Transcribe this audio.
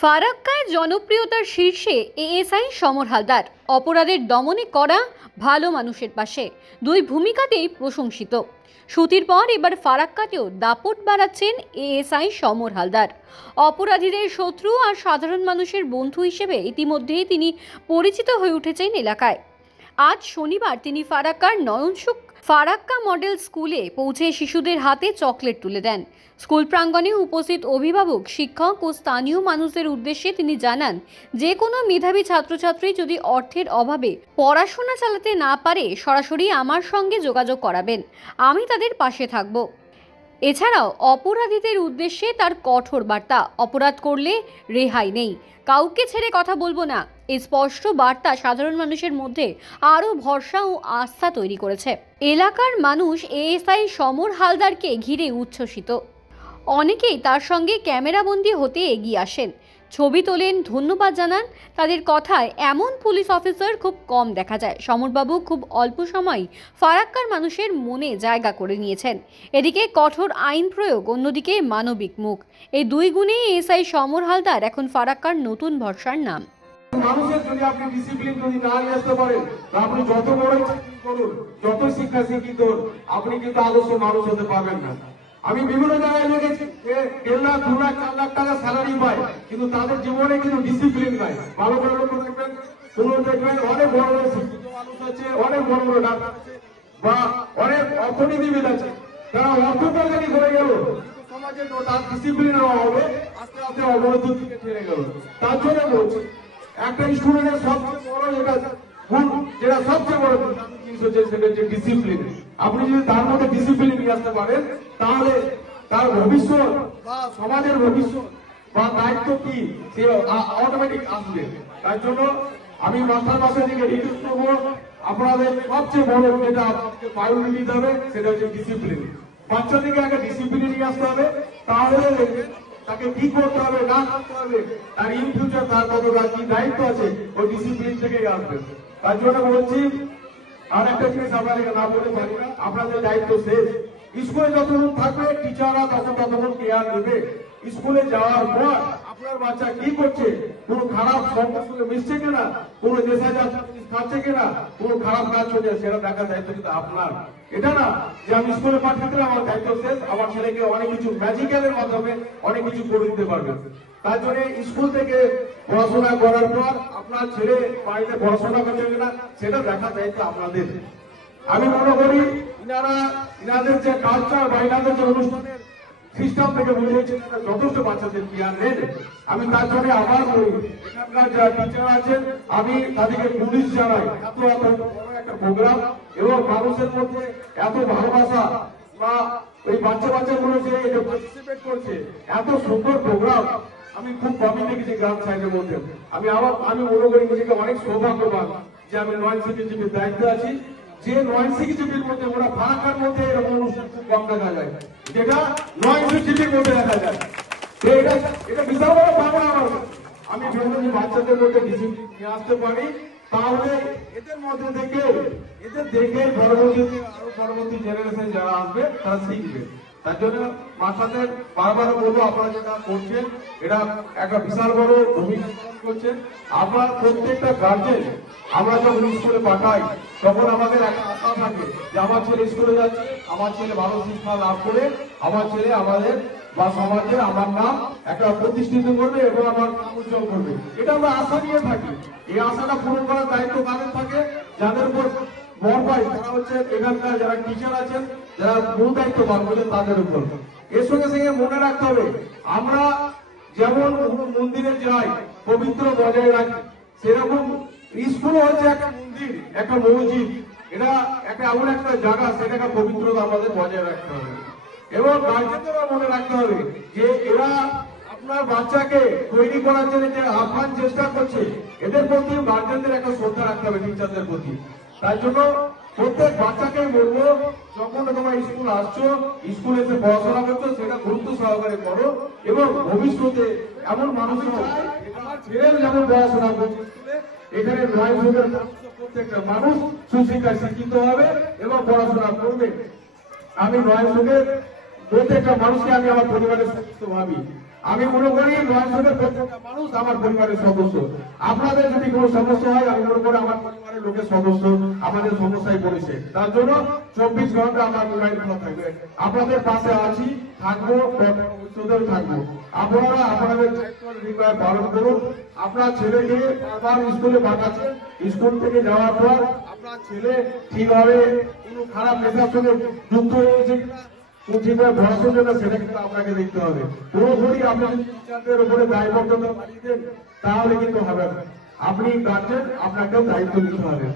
ফারাক্কায় জনপ্রিয়তার শীর্ষে এএসআই সমর হালদার। অপরাধের দমনে করা ভালো মানুষের পাশে। দুই ভূমিকাতেই প্রশংসিত। সুতির পর এবার ফারাক্কাতেও দাপট বাড়াচ্ছেন এএসআই সমর হালদার। অপরাধীদের শত্রু আর সাধারণ মানুষের বন্ধু হিসেবে ইতিমধ্যেই তিনি পরিচিত হয়ে উঠেছেন এলাকায়। আজ শনিবার তিনি ফারাক্কার নয়নসুখ ফারাক্কা মডেল স্কুলে পৌঁছে শিশুদের হাতে চকলেট তুলে দেন। স্কুল প্রাঙ্গণে উপস্থিত অভিভাবক, শিক্ষক ও স্থানীয় মানুষদের উদ্দেশ্যে তিনি জানান যে কোনো মেধাবী ছাত্রছাত্রী যদি অর্থের অভাবে পড়াশোনা চালাতে না পারে, সরাসরি আমার সঙ্গে যোগাযোগ করাবেন। আমি তাদের পাশে থাকব। এছাড়াও অপরাধীদের উদ্দেশ্যে তার কঠোর বার্তা। অপরাধ করলে রেহাই নেই। কাউকে ছেড়ে কথা বলব না। এই স্পষ্ট বার্তা সাধারণ মানুষের মধ্যে আরও ভরসা ও আস্থা তৈরি করেছে। এলাকার মানুষ এএসআই সমর হালদারকে ঘিরে উচ্ছ্বসিত। অনেকেই তার সঙ্গে ক্যামেরাবন্দি হতে এগিয়ে আসেন। ছবি তোলেন, ধন্যবাদ জানান। তাদের কথায় এমন পুলিশ অফিসার খুব কম দেখা যায়। সমরবাবু খুব অল্প সময় ফারাক্কার মানুষের মনে জায়গা করে নিয়েছেন। এদিকে কঠোর আইন প্রয়োগ, অন্যদিকে মানবিক মুখ। এই দুই গুণে এসআই সমর হালদার এখন ফারাক্কার নতুন ভরসার নাম। মানুষের যদি আপনি ডিসিপ্লিন যদি না নিয়ে আসতে পারেন আপনি যত করুন যত শিক্ষা শিক্ষিত আপনি কিন্তু আদর্শ মানুষ হতে পারবেন না। আমি বিভিন্ন জায়গায় দেখেছি যে দেড় লাখ, দু লাখ, চার লাখ টাকা স্যালারি পায়, কিন্তু তাদের জীবনে কিন্তু ডিসিপ্লিন নাই। ভালো করে লক্ষ্য দেখবেন কোন দেখবেন অনেক বড় বড় শিক্ষিত মানুষ আছে, অনেক বড় বড় ডাক্তার আছে, বা অনেক অর্থনীতিবিদ আছে, তারা অর্থ উপার্জনই করে গেল। সমাজে তার ডিসিপ্লিনের অভাবে আস্তে আস্তে অবনতির দিকে ঠেলে গেল। তার জন্য বলছি, একটা স্টুডেন্টের সবচেয়ে বড় যেটা যেটা সবচেয়ে বড় জিনিস হচ্ছে সেটা হচ্ছে ডিসিপ্লিন আপনি যদি তার মধ্যে ডিসিপ্লিন নিয়ে আসতে পারেন, তাহলে তার ভবিষ্যৎ সমাজের ভবিষ্যৎ বা দায়িত্ব কি, সে অটোমেটিক আসবে। তার জন্য আমি মাস্টার মাসের দিকে রিকোয়েস্ট করব, আপনাদের সবচেয়ে বড় যেটা প্রায়োরিটি দিতে হবে, সেটা হচ্ছে ডিসিপ্লিন বাচ্চাদেরকে আগে ডিসিপ্লিনে নিয়ে আসতে হবে, তাহলে তাকে কি করতে হবে, না করতে হবে, তার ইন ফিউচার তার কতটা কি দায়িত্ব আছে, ওই ডিসিপ্লিন থেকেই আসবে। তার জন্য বলছি আর একটা না বলে পারি আপনাদের দায়িত্ব শেষ। থাকবে, টিচাররা তখন ততক্ষণ কেয়ার স্কুলে যাওয়ার পর আপনার বাচ্চা কি করছে, কোনো খারাপ সম্পর্ক মিশছে কিনা, কোনো নেশা জাতীয় খাচ্ছে কিনা? কোনো খারাপ কাজ হচ্ছে সেটা দেখার দায়িত্ব কিন্তু আপনার। এটা না যে আমি স্কুলে পাঠাতে আমার দায়িত্ব শেষ, আমার ছেলেকে অনেক কিছু ম্যাজিক্যালের মাধ্যমে অনেক কিছু করে দিতে পারবে। তার জন্য স্কুল থেকে পড়াশোনা করার পর আপনার ছেলে বাড়িতে পড়াশোনা করছে কিনা, সেটা দেখার দায়িত্ব আপনাদের। আমি মনে করি, ইনারা, ইনাদের যে কালচার বা ইনাদের যে অনুষ্ঠানের সিস্টেম থেকে এরা যথেষ্ট বাচ্চাদের কেয়ার নেন আমি তার জন্য আবার বলি, এখানকার যারা টিচার আছেন, আমি তাদেরকে পুলিশ জানাই, এত এত একটা প্রোগ্রাম এবং মানুষের মধ্যে এত ভালোবাসা বা ওই বাচ্চা বাচ্চাগুলো যে পার্টিসিপেট করছে, এত সুন্দর প্রোগ্রাম আমি খুব কমই দেখেছি গ্রাম সাইডের মধ্যে। আমি আবার, আমি মনে করি নিজেকে অনেক সৌভাগ্যবান যে আমি নয় সিটিজিবির দায়িত্বে আছি যে নয় জিবির মধ্যে, ওরা ফারাকার মধ্যে এরকম অনুষ্ঠান কম দেখা যায় যেটা নয় জিবির মধ্যে দেখা যায়। এটা এটা বিশাল বড় পাওয়া আমার আমি ভেবেছি বাচ্চাদের মধ্যে ডিসিপ্লিন নিয়ে আসতে পারি। তাহলে এদের মধ্যে থেকে এদের দেখে পরবর্তী পরবর্তী জেনারেশন যারা আসবে, তারা শিখবে। তার জন্য মাস্টারদের বারবার বলব, আপনারা যেটা করছেন, এটা একটা বিশাল বড় ভূমিকা করছেন। আমরা প্রত্যেকটা গার্জেন আমরা যখন স্কুলে পাঠাই, তখন আমাদের একটা আশা থাকে যে আমার ছেলে স্কুলে যাচ্ছে, আমার ছেলে ভালো শিক্ষা লাভ করে, আমার ছেলে আমাদের বা সমাজে আমার নাম একটা প্রতিষ্ঠিত করবে এবং আমার নাম উজ্জ্বল করবে। এটা আমরা আশা নিয়ে থাকি। এই আশাটা পূরণ করার দায়িত্ব কাদের থাকে? যাদের উপর বর পাই তারা হচ্ছে এখানকার যারা টিচার আছেন যারা মূল দায়িত্ব পালন করছেন তাদের উপর। এর সঙ্গে সঙ্গে মনে রাখতে হবে, আমরা যেমন মন্দিরে যাই, পবিত্র বজায় রাখি, সেরকম স্কুল হচ্ছে একটা মন্দির, একটা মসজিদ। এটা একটা এমন একটা জায়গা, সেটাকে পবিত্রতা আমাদের বজায় রাখতে হবে। এবং গার্জেনদেরও মনে রাখতে হবে যে এরা আপনার বাচ্চাকে তৈরি করার জন্য যে আহ্বান চেষ্টা করছে, এদের প্রতি গার্জেনদের একটা শ্রদ্ধা রাখতে হবে টিচারদের প্রতি। তার জন্য প্রত্যেক বাচ্চাকে বলব, যখন তোমরা স্কুল আসছো স্কুলে এসে পড়াশোনা করছ, সেটা গুরুত্ব সহকারে করো এবং ভবিষ্যতে এমন মানুষ ছেলেও যেমন পড়াশোনা করছে। এখানে প্রত্যেকটা মানুষ সুশিক্ষায় শিক্ষিত হবে এবং পড়াশোনা করবে। আমি নয় যুগের প্রত্যেকটা মানুষকে আমি আমার পরিবারের সদস্য ভাবি। আমি মনে করি নয়জনের প্রত্যেকটা মানুষ আমার পরিবারের সদস্য। আপনাদের যদি কোনো সমস্যা হয়, আমি মনে করি আমার পরিবারের লোকের সদস্য আমাদের সমস্যায় পড়েছে। তার জন্য চব্বিশ ঘণ্টা আমার মোবাইল খোলা থাকবে। আপনাদের পাশে আছি, থাকব ভবিষ্যতেও থাকব। আপনারা আপনাদের দায়িত্ব পালন করুন। আপনার ছেলেকে বারবার স্কুলে পাঠাচ্ছেন। স্কুল থেকে যাওয়ার পর আপনার ছেলে ঠিকভাবে কোনো খারাপ নেশার সঙ্গে যুক্ত হয়েছে কিনা সেটা কিন্তু আপনাকে হবে। পুরোপুরি আপনি তাহলে কিন্তু না। আপনি গার্জেন আপনাকেও দায়িত্ব নিতে হবে।